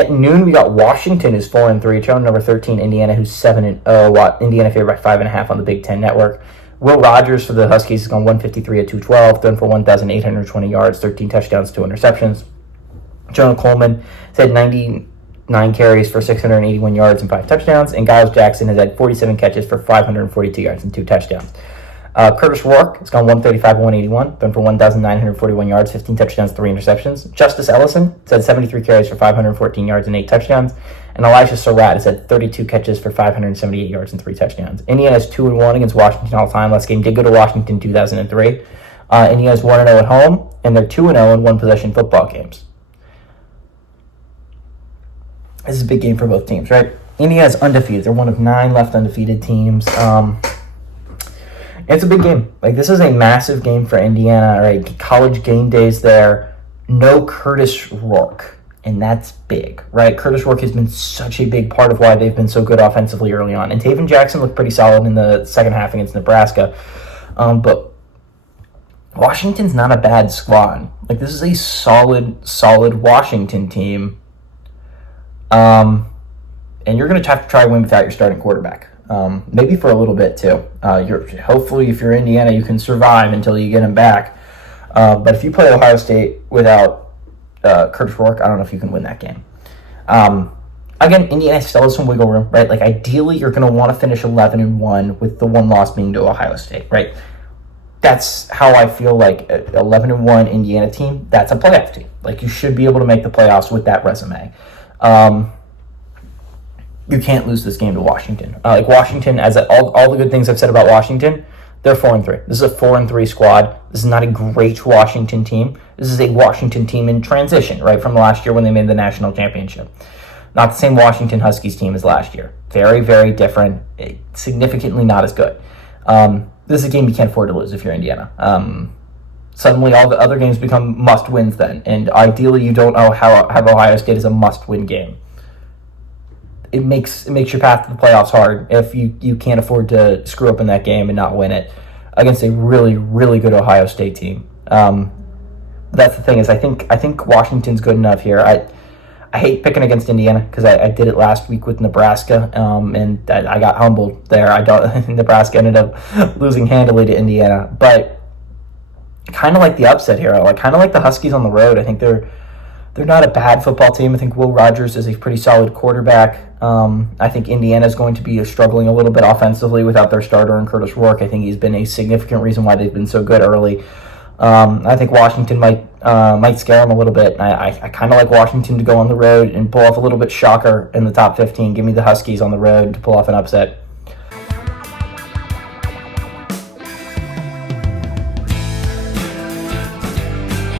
At noon, we got Washington, who's 4-3, trailing number 13, Indiana, who's 7-0. Indiana favored by 5.5 on the Big Ten Network. Will Rogers for the Huskies has gone 153 at 212, thrown for 1,820 yards, 13 touchdowns, 2 interceptions. Jonah Coleman has had 99 carries for 681 yards and 5 touchdowns, and Giles Jackson has had 47 catches for 542 yards and 2 touchdowns. Curtis Rourke has gone 135 and 181, thrown for 1,941 yards, 15 touchdowns, 3 interceptions. Justice Ellison has had 73 carries for 514 yards and 8 touchdowns. And Elijah Surratt has had 32 catches for 578 yards and 3 touchdowns. Indiana is 2-1 against Washington all time. Last game did go to Washington in 2003. Indiana is 1-0 at home, and they're 2-0 in one-possession football games. This is a big game for both teams, right? Indiana is undefeated. They're one of 9 left undefeated teams. It's a big game. Like, this is a massive game for Indiana, right? College game days there. No Curtis Rourke. And that's big, right? Curtis Rourke has been such a big part of why they've been so good offensively early on. And Taven Jackson looked pretty solid in the second half against Nebraska. But Washington's not a bad squad. Like, this is a solid Washington team. And you're going to have to try to win without your starting quarterback. Maybe for a little bit, too. Hopefully, if you're Indiana, you can survive until you get him back. But if you play Ohio State without Curtis Rourke, I don't know if you can win that game. Again, Indiana still has some wiggle room, right? Like, ideally, you're going to want to finish 11-1 with the one loss being to Ohio State, right? That's how I feel like 11-1 Indiana team, that's a playoff team. Like, you should be able to make the playoffs with that resume. You can't lose this game to Washington. Like, Washington, as all the good things I've said about Washington, they're 4-3. This is a 4-3 squad. This is not a great Washington team. This is a Washington team in transition, right, from last year when they made the national championship. Not the same Washington Huskies team as last year. Very, very different. Significantly not as good. This is a game you can't afford to lose if you're Indiana. Suddenly all the other games become must-wins then. And ideally you don't have Ohio State as a must-win game. It makes your path to the playoffs hard if you can't afford to screw up in that game and not win it against a really, really good Ohio State team. That's the thing is I think Washington's good enough here. I hate picking against Indiana because I did it last week with Nebraska, and I got humbled there. Nebraska ended up losing handily to Indiana, but kind of like the upset here. I kind of like the Huskies on the road. I think they're not a bad football team. I think Will Rogers is a pretty solid quarterback. I think Indiana is going to be struggling a little bit offensively without their starter in Curtis Rourke. I think he's been a significant reason why they've been so good early. I think Washington might scare them a little bit. I kind of like Washington to go on the road and pull off a little bit shocker in the top 15. Give me the Huskies on the road to pull off an upset.